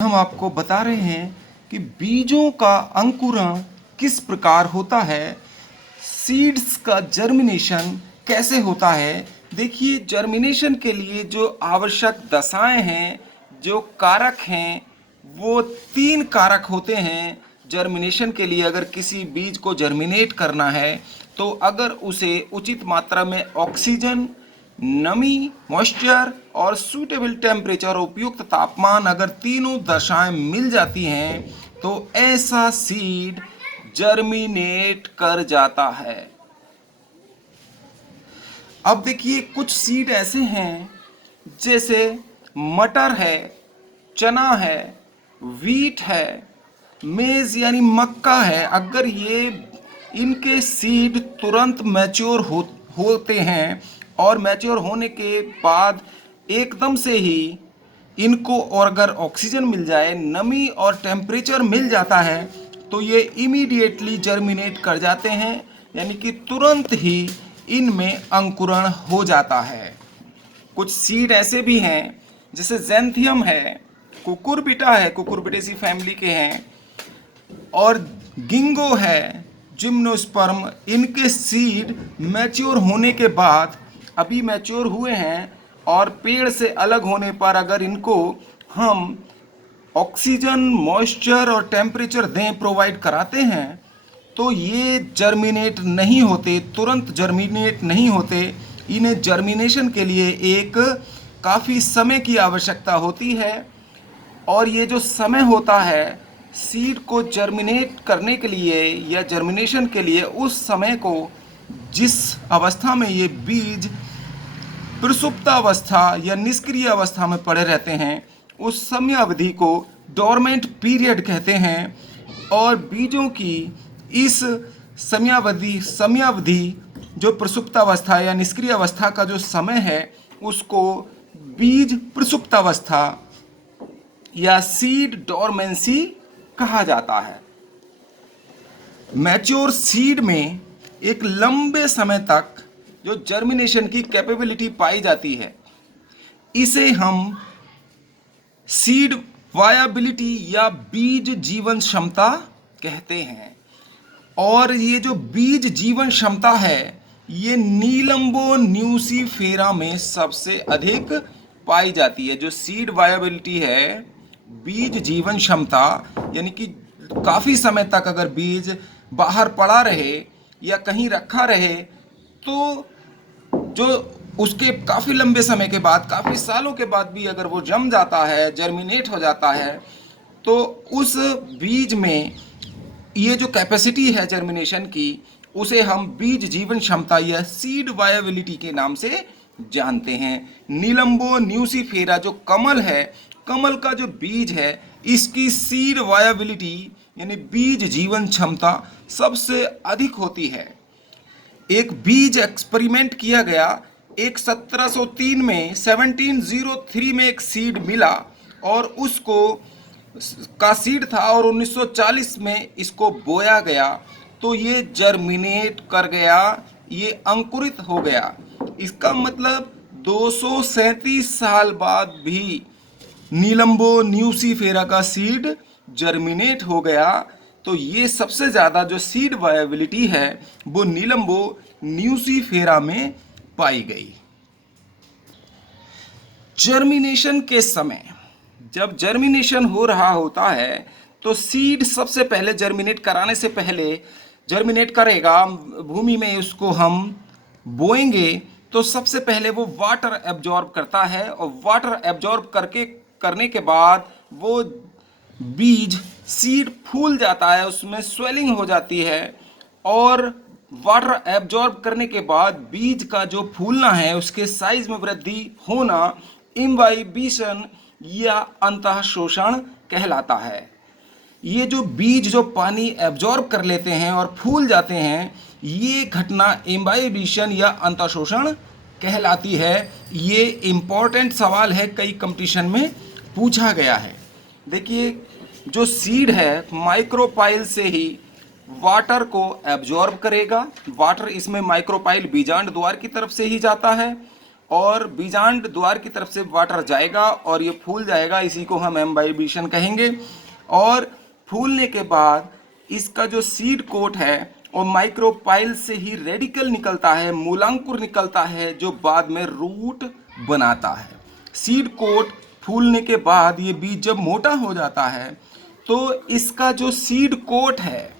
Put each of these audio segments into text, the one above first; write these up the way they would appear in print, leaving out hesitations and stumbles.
हम आपको बता रहे हैं कि बीजों का अंकुरण किस प्रकार होता है, सीड्स का जर्मिनेशन कैसे होता है। देखिए, जर्मिनेशन के लिए जो आवश्यक दशाएं हैं, जो कारक हैं, वो 3 कारक होते हैं। जर्मिनेशन के लिए अगर किसी बीज को जर्मिनेट करना है तो अगर उसे उचित मात्रा में ऑक्सीजन, नमी, मॉइस्चर और सूटेबल टेम्परेचर, उपयुक्त तापमान, अगर तीनों दशाएं मिल जाती हैं तो ऐसा सीड जर्मिनेट कर जाता है। अब देखिए, कुछ सीड ऐसे हैं जैसे मटर है, चना है, वीट है, मेज यानी मक्का है। अगर ये इनके सीड तुरंत मैच्योर होते हैं और मैच्योर होने के बाद एकदम से ही इनको, और अगर ऑक्सीजन मिल जाए, नमी और टेम्परेचर मिल जाता है तो ये इमीडिएटली जर्मिनेट कर जाते हैं, यानी कि तुरंत ही इनमें अंकुरण हो जाता है। कुछ सीड ऐसे भी हैं जैसे ज़ैंथियम है, कुकुरबिटा है, कुकुरबिटेसी फैमिली के हैं, और गिंगो है, जिम्नोस्पर्म। इनके सीड मैच्योर होने के बाद, अभी मैच्योर हुए हैं और पेड़ से अलग होने पर अगर इनको हम ऑक्सीजन, मॉइस्चर और टेम्परेचर दें, प्रोवाइड कराते हैं, तो ये जर्मिनेट नहीं होते, तुरंत जर्मिनेट नहीं होते। इन्हें जर्मिनेशन के लिए एक काफ़ी समय की आवश्यकता होती है, और ये जो समय होता है सीड को जर्मिनेट करने के लिए या जर्मिनेशन के लिए, उस समय को, जिस अवस्था में ये बीज प्रसुप्तावस्था या निष्क्रिय अवस्था में पड़े रहते हैं, उस समय अवधि को डोरमेंट पीरियड कहते हैं। और बीजों की इस समयावधि जो प्रसुप्तावस्था या निष्क्रिय अवस्था का जो समय है, उसको बीज प्रसुप्तावस्था या सीड डोरमेंसी कहा जाता है। मैच्योर सीड में एक लंबे समय तक जो जर्मिनेशन की कैपेबिलिटी पाई जाती है, इसे हम सीड वायबिलिटी या बीज जीवन क्षमता कहते हैं। और ये जो बीज जीवन क्षमता है, ये नीलंबो न्यूसीफेरा में सबसे अधिक पाई जाती है। जो सीड वायबिलिटी है, बीज जीवन क्षमता, यानी कि काफ़ी समय तक अगर बीज बाहर पड़ा रहे या कहीं रखा रहे, तो जो उसके काफ़ी लंबे समय के बाद, काफ़ी सालों के बाद भी अगर वो जम जाता है, जर्मिनेट हो जाता है, तो उस बीज में ये जो कैपेसिटी है जर्मिनेशन की, उसे हम बीज जीवन क्षमता या सीड वायबिलिटी के नाम से जानते हैं। नीलंबो न्यूसीफेरा जो कमल है, कमल का जो बीज है, इसकी सीड वायबिलिटी यानी बीज जीवन क्षमता सबसे अधिक होती है। एक बीज एक्सपेरिमेंट किया गया, एक 1703 में एक सीड मिला और उसको का सीड था, और 1940 में इसको बोया गया तो ये जर्मिनेट कर गया, ये अंकुरित हो गया। इसका मतलब 237 साल बाद भी नीलंबो न्यूसीफेरा का सीड जर्मिनेट हो गया। तो ये सबसे ज़्यादा जो सीड वायबिलिटी है वो नीलंबो न्यूसीफेरा में पाई गई। जर्मिनेशन के समय, जब जर्मिनेशन हो रहा होता है तो सीड सबसे पहले जर्मिनेट कराने से पहले जर्मिनेट करेगा, भूमि में उसको हम बोएंगे तो सबसे पहले वो वाटर एब्जॉर्ब करता है, और वाटर एब्जॉर्ब करने के बाद वो बीज, सीड फूल जाता है, उसमें स्वेलिंग हो जाती है, और वाटर एब्जॉर्ब करने के बाद बीज का जो फूलना है, उसके साइज में वृद्धि होना इम्बाइबिशन या अंतः शोषण कहलाता है। ये जो बीज जो पानी एब्जॉर्ब कर लेते हैं और फूल जाते हैं, ये घटना इम्बाइबिशन या अंतःशोषण कहलाती है। ये इम्पॉर्टेंट सवाल है, कई कंपटीशन में पूछा गया है। देखिए, जो सीड है माइक्रोपाइल से ही वाटर को एब्जॉर्ब करेगा, वाटर इसमें माइक्रोपाइल बीजांड द्वार की तरफ से ही जाता है, और बीजांड द्वार की तरफ से वाटर जाएगा और ये फूल जाएगा, इसी को हम एम्बाइबिशन कहेंगे। और फूलने के बाद इसका जो सीड कोट है और माइक्रोपाइल से ही रेडिकल निकलता है, मूलांकुर निकलता है, जो बाद में रूट बनाता है। सीड कोट फूलने के बाद ये बीज जब मोटा हो जाता है तो इसका जो सीड कोट है,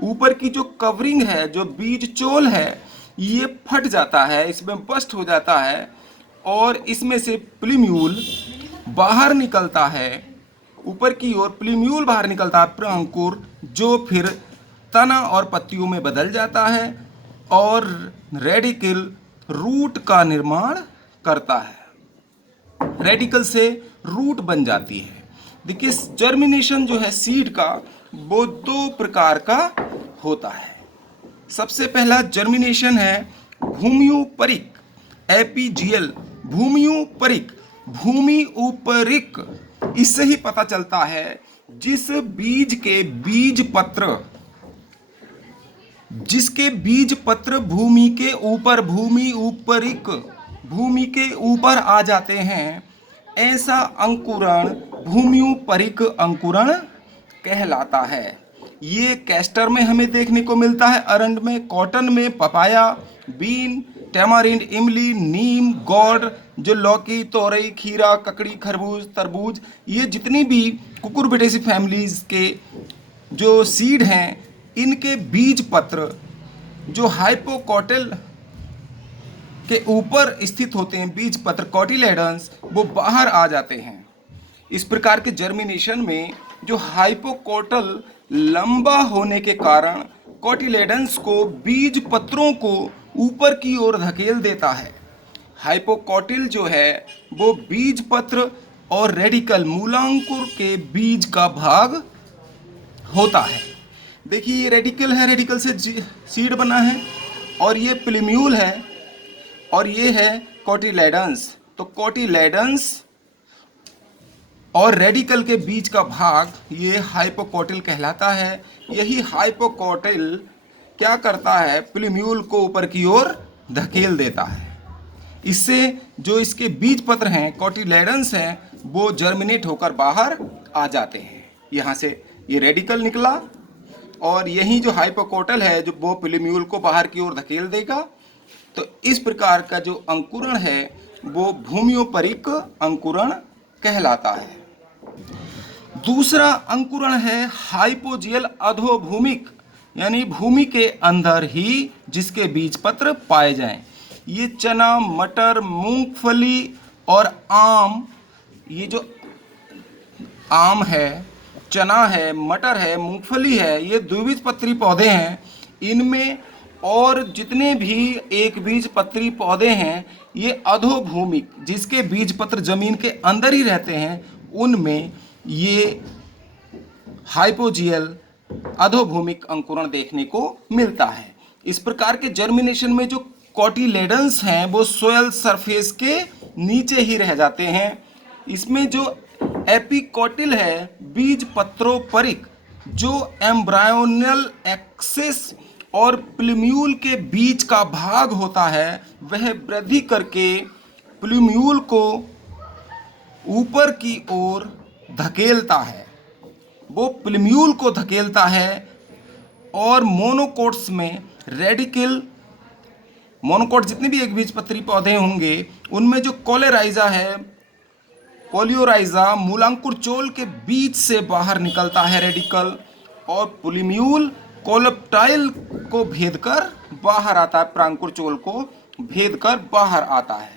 ऊपर की जो कवरिंग है, जो बीज चोल है, ये फट जाता है, इसमें बस्ट हो जाता है और इसमें से प्लीम्यूल बाहर निकलता है। ऊपर की ओर प्लीम्यूल बाहर निकलता है, प्रअंकुर, जो फिर तना और पत्तियों में बदल जाता है और रेडिकल रूट का निर्माण करता है। रेडिकल से रूट बन जाती है। देखिए, जर्मिनेशन जो है सीड का, वो दो प्रकार का होता है। सबसे पहला जर्मिनेशन है भूम्योपरिक, एपीजीएल, भूम्योपरिक, भूमि ऊपरिक। इससे ही पता चलता है जिस बीज के बीज पत्र, जिसके बीज पत्र भूमि के ऊपर, भूमि ऊपरिक, भूमि के ऊपर आ जाते हैं, ऐसा अंकुरण भूम्योपरिक अंकुरण कहलाता है। ये कैस्टर में हमें देखने को मिलता है, अरंड में, कॉटन में, पपाया, बीन, टैमारिंड, इमली, नीम, गौड़, जो लौकी, तोरई, खीरा, ककड़ी, खरबूज, तरबूज, ये जितनी भी कुकुरबिटेसी फैमिलीज के जो सीड हैं, इनके बीज पत्र जो हाइपोकॉटिल के ऊपर स्थित होते हैं, बीज पत्र कॉटिलेडन्स, वो बाहर आ जाते हैं। इस प्रकार के जर्मिनेशन में जो हाइपोकॉटल लंबा होने के कारण कॉटिलेडन्स को, बीज पत्रों को ऊपर की ओर धकेल देता है। हाइपोकॉटिल जो है वो बीज पत्र और रेडिकल, मूलांकुर के बीज का भाग होता है। देखिए, ये रेडिकल है, रेडिकल से सीड बना है, और ये प्लीम्यूल है, और ये है कॉटिलेडन्स। तो कॉटिलेडन्स और रेडिकल के बीच का भाग ये हाइपोकॉटिल कहलाता है। यही हाइपोकॉटिल क्या करता है, प्लीम्यूल को ऊपर की ओर धकेल देता है। इससे जो इसके बीज पत्र हैं, कॉटिलेडन्स हैं, वो जर्मिनेट होकर बाहर आ जाते हैं। यहाँ से ये रेडिकल निकला और यही जो हाइपोकॉटिल है, जो वो प्लीम्यूल को बाहर की ओर धकेल देगा। तो इस प्रकार का जो अंकुरण है वो भूम्योपरिक अंकुरण कहलाता है। दूसरा अंकुरण है हाइपोजियल अधोभूमिक, यानी भूमि के अंदर ही जिसके बीज पत्र पाए जाएं। ये चना, मटर, मूंगफली और आम, ये जो आम है, चना है, मटर है, मूंगफली है, ये द्विबीजपत्री पौधे हैं। इनमें और जितने भी एक बीज पत्री पौधे हैं, ये अधोभूमिक, जिसके बीज पत्र जमीन के अंदर ही रहते हैं, उनमें ये हाइपोजियल अधोभूमिक अंकुरण देखने को मिलता है। इस प्रकार के जर्मिनेशन में जो कॉटिलेडन्स हैं वो सोयल सरफेस के नीचे ही रह जाते हैं। इसमें जो एपिकॉटिल है, बीज पत्रोपरिक, जो एम्ब्रायोनल एक्सिस और प्लीम्यूल के बीच का भाग होता है, वह वृद्धि करके प्लीम्यूल को ऊपर की ओर धकेलता है। वो प्लीम्यूल को धकेलता है और मोनोकोट्स में रेडिकल, मोनोकोट जितने भी एक बीजपत्री पौधे होंगे उनमें जो कोलेराइजा है, कोलियोराइजा, मूलांकुर चोल के बीच से बाहर निकलता है रेडिकल, और प्लीम्यूल कोलेप्टाइल को भेद कर बाहर आता है, प्रांकुर चोल को भेद कर बाहर आता है।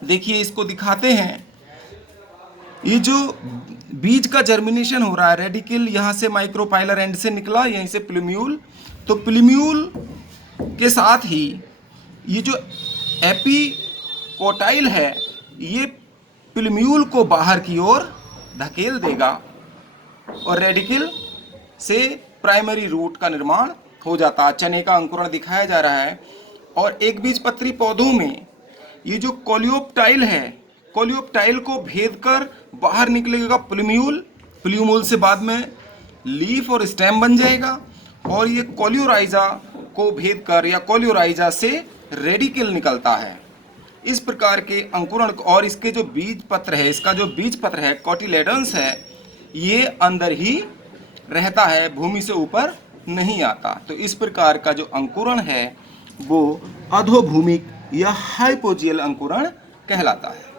देखिए, इसको दिखाते हैं। ये जो बीज का जर्मिनेशन हो रहा है, रेडिकल यहाँ से माइक्रोपाइलर एंड से निकला, यहीं से प्लीम्यूल, तो प्लीम्यूल के साथ ही ये जो एपिकोटाइल है, ये प्लीम्यूल को बाहर की ओर धकेल देगा और रेडिकल से प्राइमरी रूट का निर्माण हो जाता है। चने का अंकुरण दिखाया जा रहा है। और एक बीजपत्री पौधों में ये जो कोलियोप्टाइल है, कोलियोप्टाइल को भेद कर बाहर निकलेगा प्लीम्यूल, प्लीम्यूल से बाद में लीफ और स्टेम बन जाएगा, और ये कोलियोराइजा को भेद कर, या कोलियोराइजा से रेडिकल निकलता है, इस प्रकार के अंकुरण और इसके जो बीज पत्र है, इसका जो बीज पत्र है कोटिलेडन्स है, ये अंदर ही रहता है, भूमि से ऊपर नहीं आता। तो इस प्रकार का जो अंकुरण है वो अधोभूमिक या हाइपोजियल अंकुरण कहलाता है।